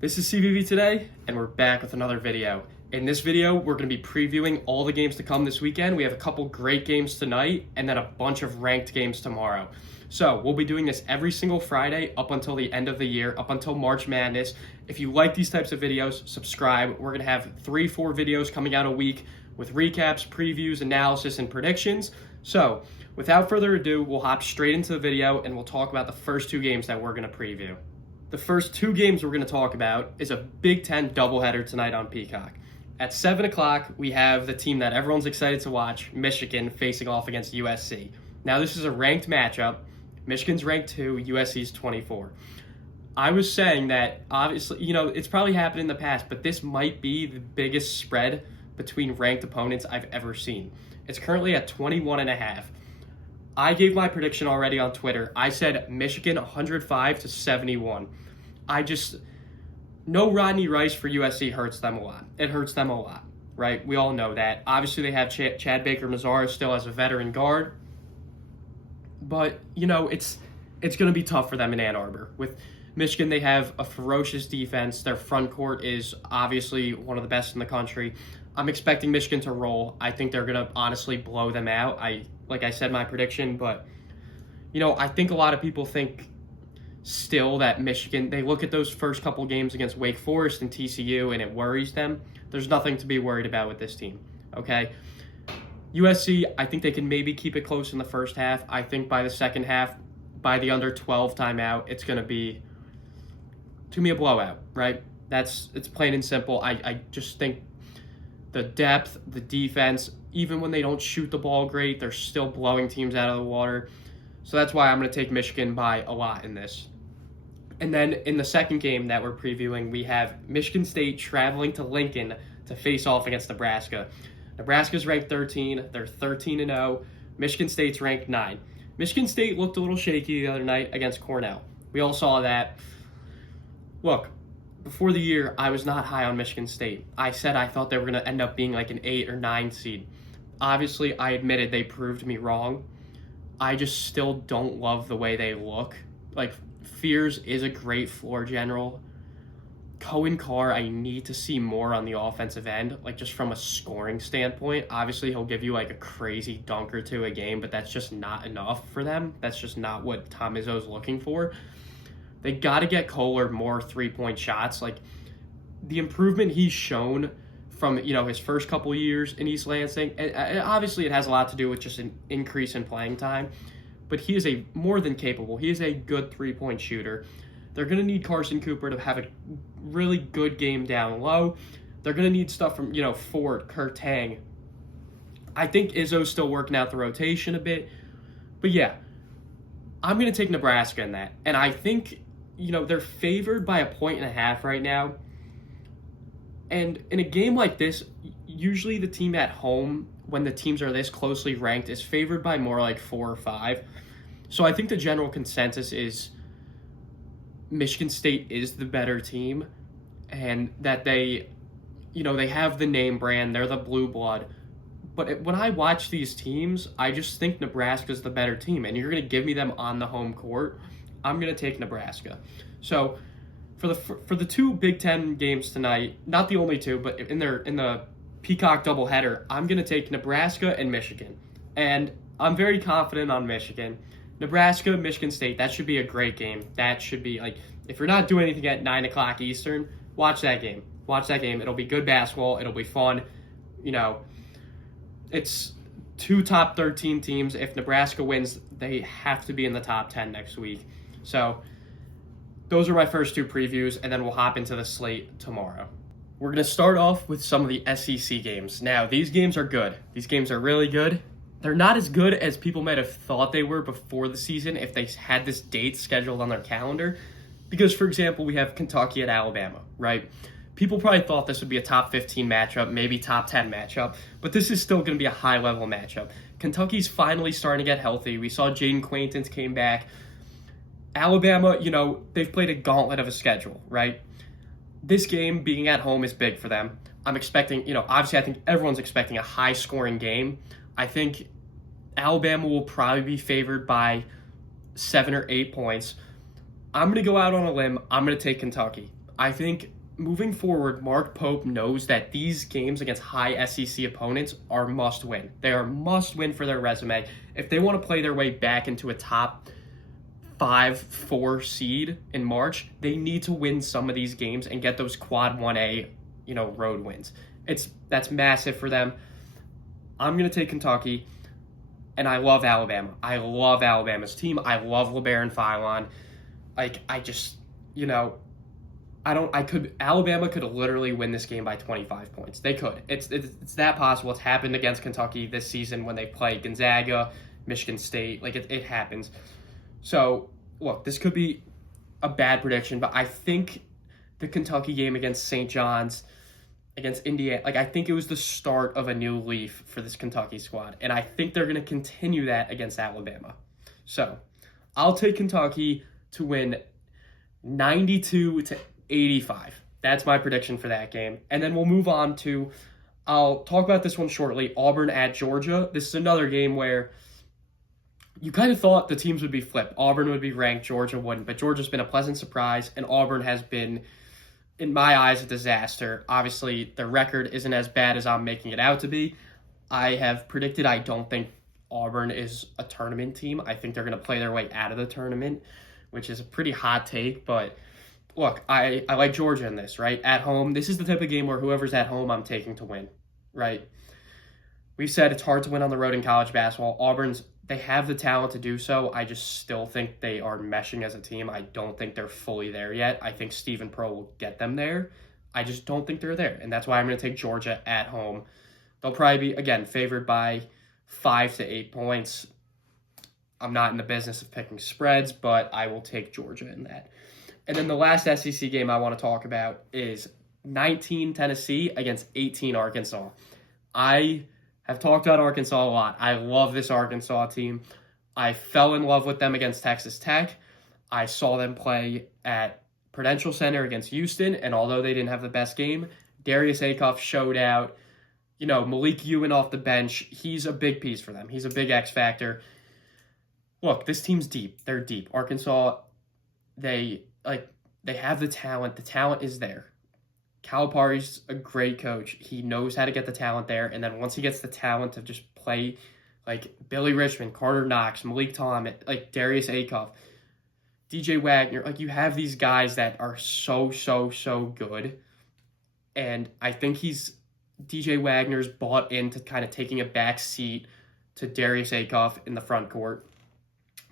This is CBB Today, and we're back with another video. In this video, we're going to be previewing all the games to come this weekend. We have a couple great games tonight, and then a bunch of ranked games tomorrow. So, we'll be doing this every single Friday up until the end of the year, up until March Madness. If you like these types of videos, subscribe. We're going to have 3-4 videos coming out a week with recaps, previews, analysis, and predictions. So, without further ado, we'll hop straight into the video, and we'll talk about the first two games that we're going to preview. The first two games we're going to talk about is a Big Ten doubleheader tonight on Peacock. At 7 o'clock, we have the team that everyone's excited to watch, Michigan, facing off against USC. Now, this is a ranked matchup. Michigan's ranked 2, USC's 24. I was saying that, obviously, it's probably happened in the past, but this might be the biggest spread between ranked opponents I've ever seen. It's currently at 21.5. I gave my prediction already on Twitter. I said Michigan 105-71. No Rodney Rice for USC hurts them a lot. It hurts them a lot, right? We all know that. Obviously, they have Chad Baker-Mazara still as a veteran guard. But, it's going to be tough for them in Ann Arbor. With Michigan, they have a ferocious defense. Their front court is obviously one of the best in the country. I'm expecting Michigan to roll. I think they're going to honestly blow them out. Like I said, my prediction, but, I think a lot of people think still that Michigan, they look at those first couple games against Wake Forest and TCU and it worries them. There's nothing to be worried about with this team, okay? USC, I think they can maybe keep it close in the first half. I think by the second half, by the under 12 timeout, it's going to be a blowout, right? It's plain and simple. I just think the depth, the defense, even when they don't shoot the ball great, they're still blowing teams out of the water. So that's why I'm going to take Michigan by a lot in this. And then in the second game that we're previewing, we have Michigan State traveling to Lincoln to face off against Nebraska. Nebraska's ranked 13. They're 13-0. Michigan State's ranked 9. Michigan State looked a little shaky the other night against Cornell. We all saw that. Look, before the year, I was not high on Michigan State. I said I thought they were going to end up being like an 8 or 9 seed. Obviously, I admitted they proved me wrong. I just still don't love the way they look. Like, Fears is a great floor general. Cohen Carr, I need to see more on the offensive end, like just from a scoring standpoint. Obviously, he'll give you like a crazy dunk or two a game, but that's just not enough for them. That's just not what Tom Izzo's looking for. They got to get Kohler more three-point shots. Like, the improvement he's shown from, his first couple years in East Lansing, and obviously it has a lot to do with just an increase in playing time, but he is a more than capable. He is a good three-point shooter. They're going to need Carson Cooper to have a really good game down low. They're going to need stuff from, Ford, Kurtang. I think Izzo's still working out the rotation a bit. But yeah, I'm going to take Nebraska in that. And I think, they're favored by 1.5 right now. And in a game like this, usually the team at home, when the teams are this closely ranked, is favored by more like 4 or 5. So I think the general consensus is Michigan State is the better team, and that they have the name brand, they're the blue blood. But when I watch these teams, I just think Nebraska's the better team, and you're going to give me them on the home court, I'm going to take Nebraska. So for the two Big Ten games tonight, not the only two, but in the Peacock doubleheader, I'm going to take Nebraska and Michigan. And I'm very confident on Michigan. Nebraska, Michigan State, that should be a great game. That should be, if you're not doing anything at 9 o'clock Eastern, watch that game. Watch that game. It'll be good basketball. It'll be fun. It's two top 13 teams. If Nebraska wins, they have to be in the top 10 next week. So those are my first two previews, and then we'll hop into the slate tomorrow. We're going to start off with some of the SEC games. Now, these games are good. These games are really good. They're not as good as people might have thought they were before the season if they had this date scheduled on their calendar. Because, for example, we have Kentucky at Alabama, right? People probably thought this would be a top 15 matchup, maybe top 10 matchup, but this is still going to be a high-level matchup. Kentucky's finally starting to get healthy. We saw Jaden Quaintance came back. Alabama, they've played a gauntlet of a schedule, right? This game being at home is big for them. I'm expecting, obviously I think everyone's expecting a high-scoring game. I think Alabama will probably be favored by 7 or 8 points. I'm going to go out on a limb. I'm going to take Kentucky. I think moving forward, Mark Pope knows that these games against high SEC opponents are must win. They are must win for their resume. If they want to play their way back into a top 5-4 seed in March, they need to win some of these games and get those quad 1A, road wins. That's massive for them. I'm going to take Kentucky, and I love Alabama. I love Alabama's team. I love LeBaron Philon. Alabama could literally win this game by 25 points. They could. It's that possible. It's happened against Kentucky this season when they play Gonzaga, Michigan State. It happens. So, look, this could be a bad prediction, but I think the Kentucky game against St. John's, against Indiana, I think it was the start of a new leaf for this Kentucky squad, and I think they're going to continue that against Alabama. So, I'll take Kentucky to win 92-85. That's my prediction for that game. And then we'll move on to, I'll talk about this one shortly, Auburn at Georgia. This is another game where you kind of thought the teams would be flipped. Auburn would be ranked, Georgia wouldn't, but Georgia's been a pleasant surprise, and Auburn has been, in my eyes, a disaster. Obviously, their record isn't as bad as I'm making it out to be. I have predicted I don't think Auburn is a tournament team. I think they're going to play their way out of the tournament, which is a pretty hot take, but look, I like Georgia in this, right? At home, this is the type of game where whoever's at home, I'm taking to win, right? We've said it's hard to win on the road in college basketball. They have the talent to do so. I just still think they are meshing as a team. I don't think they're fully there yet. I think Stephen Pearl will get them there. I just don't think they're there, and that's why I'm going to take Georgia at home. They'll probably be, again, favored by 5 to 8 points. I'm not in the business of picking spreads, but I will take Georgia in that. And then the last SEC game I want to talk about is 19 Tennessee against 18 Arkansas. I have talked about Arkansas a lot. I love this Arkansas team. I fell in love with them against Texas Tech. I saw them play at Prudential Center against Houston, and although they didn't have the best game, Darius Akoff showed out. Malik Ewan off the bench, he's a big piece for them. He's a big X factor. Look, this team's deep. They're deep. Arkansas, they have the talent. The talent is there. Calipari's a great coach. He knows how to get the talent there, and then once he gets the talent to just play like Billy Richmond, Carter Knox, Malik Thomas, Darius Akoff, DJ Wagner, you have these guys that are so good, and I think DJ Wagner's bought into kind of taking a back seat to Darius Akoff in the front court,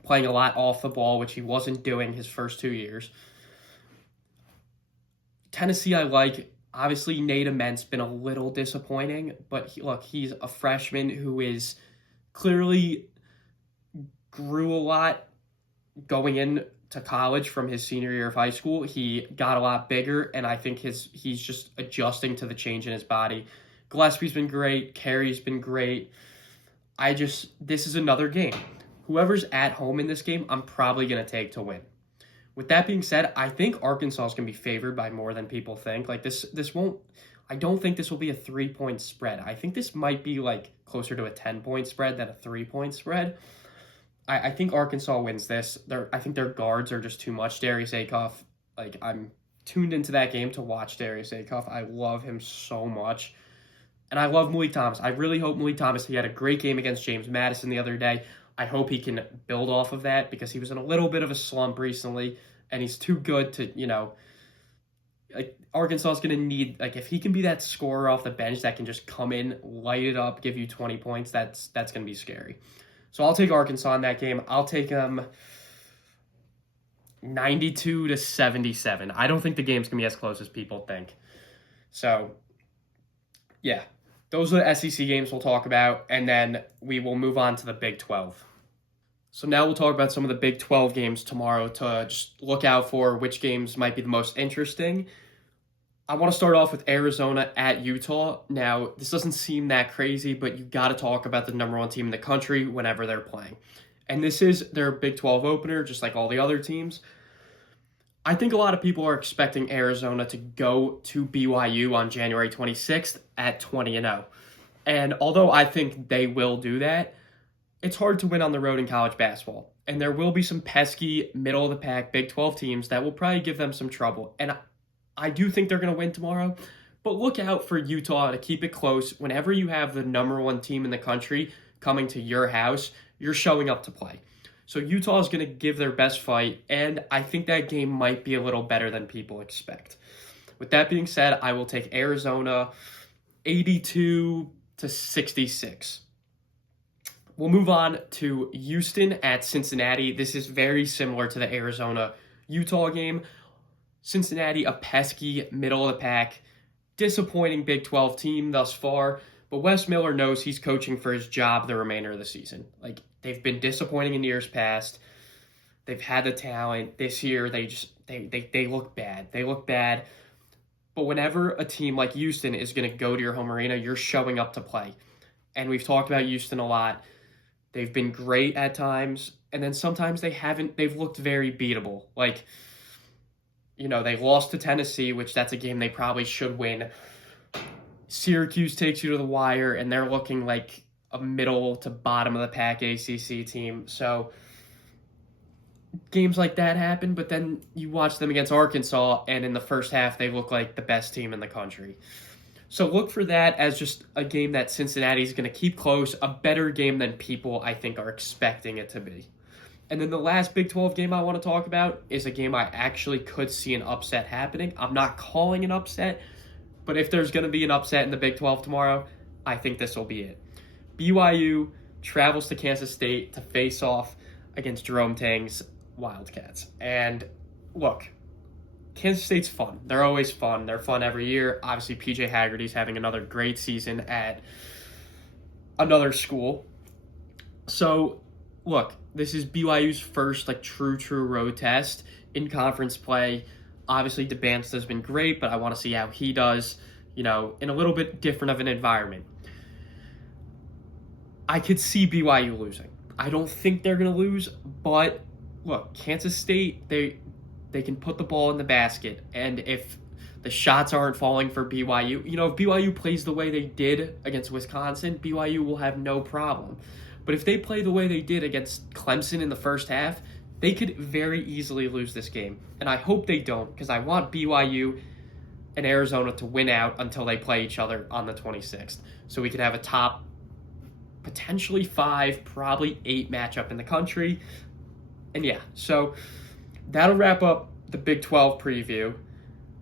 playing a lot off the ball, which he wasn't doing his first 2 years. Tennessee, I like. Obviously, Nate Ament's been a little disappointing, but he's a freshman who is clearly grew a lot going into college from his senior year of high school. He got a lot bigger, and I think he's just adjusting to the change in his body. Gillespie's been great. Carey's been great. This is another game. Whoever's at home in this game, I'm probably going to take to win. With that being said, I think Arkansas is going to be favored by more than people think. I don't think this will be a 3-point spread. I think this might be closer to a 10-point spread than a 3-point spread. I think Arkansas wins this. I think their guards are just too much. Darius Akoff, I'm tuned into that game to watch Darius Akoff. I love him so much. And I love Malik Thomas. I really hope Malik Thomas, he had a great game against James Madison the other day. I hope he can build off of that because he was in a little bit of a slump recently, and he's too good to, Arkansas is going to need, if he can be that scorer off the bench that can just come in, light it up, give you 20 points, that's going to be scary. So I'll take Arkansas in that game. I'll take them 92-77. I don't think the game's going to be as close as people think. So, yeah, those are the SEC games we'll talk about, and then we will move on to the Big 12. So now we'll talk about some of the Big 12 games tomorrow to just look out for which games might be the most interesting. I want to start off with Arizona at Utah. Now, this doesn't seem that crazy, but you got to talk about the number one team in the country whenever they're playing. And this is their Big 12 opener, just like all the other teams. I think a lot of people are expecting Arizona to go to BYU on January 26th at 20-0. And although I think they will do that, it's hard to win on the road in college basketball. And there will be some pesky, middle-of-the-pack Big 12 teams that will probably give them some trouble. And I do think they're going to win tomorrow. But look out for Utah to keep it close. Whenever you have the number one team in the country coming to your house, you're showing up to play. So Utah is going to give their best fight, and I think that game might be a little better than people expect. With that being said, I will take Arizona 82-66. We'll move on to Houston at Cincinnati. This is very similar to the Arizona-Utah game. Cincinnati, a pesky, middle-of-the-pack, disappointing Big 12 team thus far, but Wes Miller knows he's coaching for his job the remainder of the season. Like, they've been disappointing in years past. They've had the talent. This year, they look bad. They look bad. But whenever a team like Houston is going to go to your home arena, you're showing up to play. And we've talked about Houston a lot. They've been great at times, and then sometimes they've looked very beatable. Like, they lost to Tennessee, which that's a game they probably should win. Syracuse takes you to the wire, and they're looking like a middle to bottom of the pack ACC team. So games like that happen, but then you watch them against Arkansas, and in the first half, they look like the best team in the country. So look for that as just a game that Cincinnati is going to keep close, a better game than people, I think, are expecting it to be. And then the last Big 12 game I want to talk about is a game I actually could see an upset happening. I'm not calling an upset, but if there's going to be an upset in the Big 12 tomorrow, I think this will be it. BYU travels to Kansas State to face off against Jerome Tang's Wildcats. And look, Kansas State's fun. They're always fun. They're fun every year. Obviously, PJ Haggerty's having another great season at another school. So, look, this is BYU's first true road test in conference play. Obviously, DeBanks has been great, but I want to see how he does, in a little bit different of an environment. I could see BYU losing. I don't think they're going to lose, but look, Kansas State, they can put the ball in the basket, and if the shots aren't falling for BYU, if BYU plays the way they did against Wisconsin, BYU will have no problem. But if they play the way they did against Clemson in the first half, they could very easily lose this game. And I hope they don't, because I want BYU and Arizona to win out until they play each other on the 26th. So we could have a top, potentially 5, probably 8 matchup in the country. And yeah, so that'll wrap up the Big 12 preview.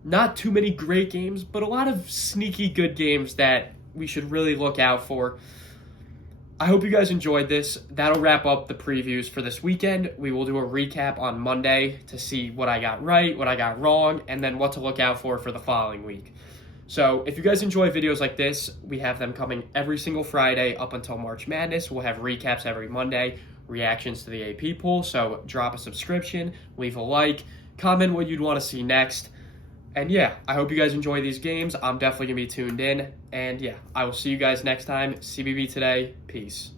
Not too many great games, but a lot of sneaky good games that we should really look out for. I hope you guys enjoyed this. That'll wrap up the previews for this weekend. We will do a recap on Monday to see what I got right, what I got wrong, and then what to look out for the following week. So if you guys enjoy videos like this, we have them coming every single Friday up until March Madness. We'll have recaps every Monday, reactions to the AP poll. So drop a subscription, leave a like, comment what you'd want to see next. And yeah, I hope you guys enjoy these games. I'm definitely going to be tuned in. And yeah, I will see you guys next time. CBB Today. Peace.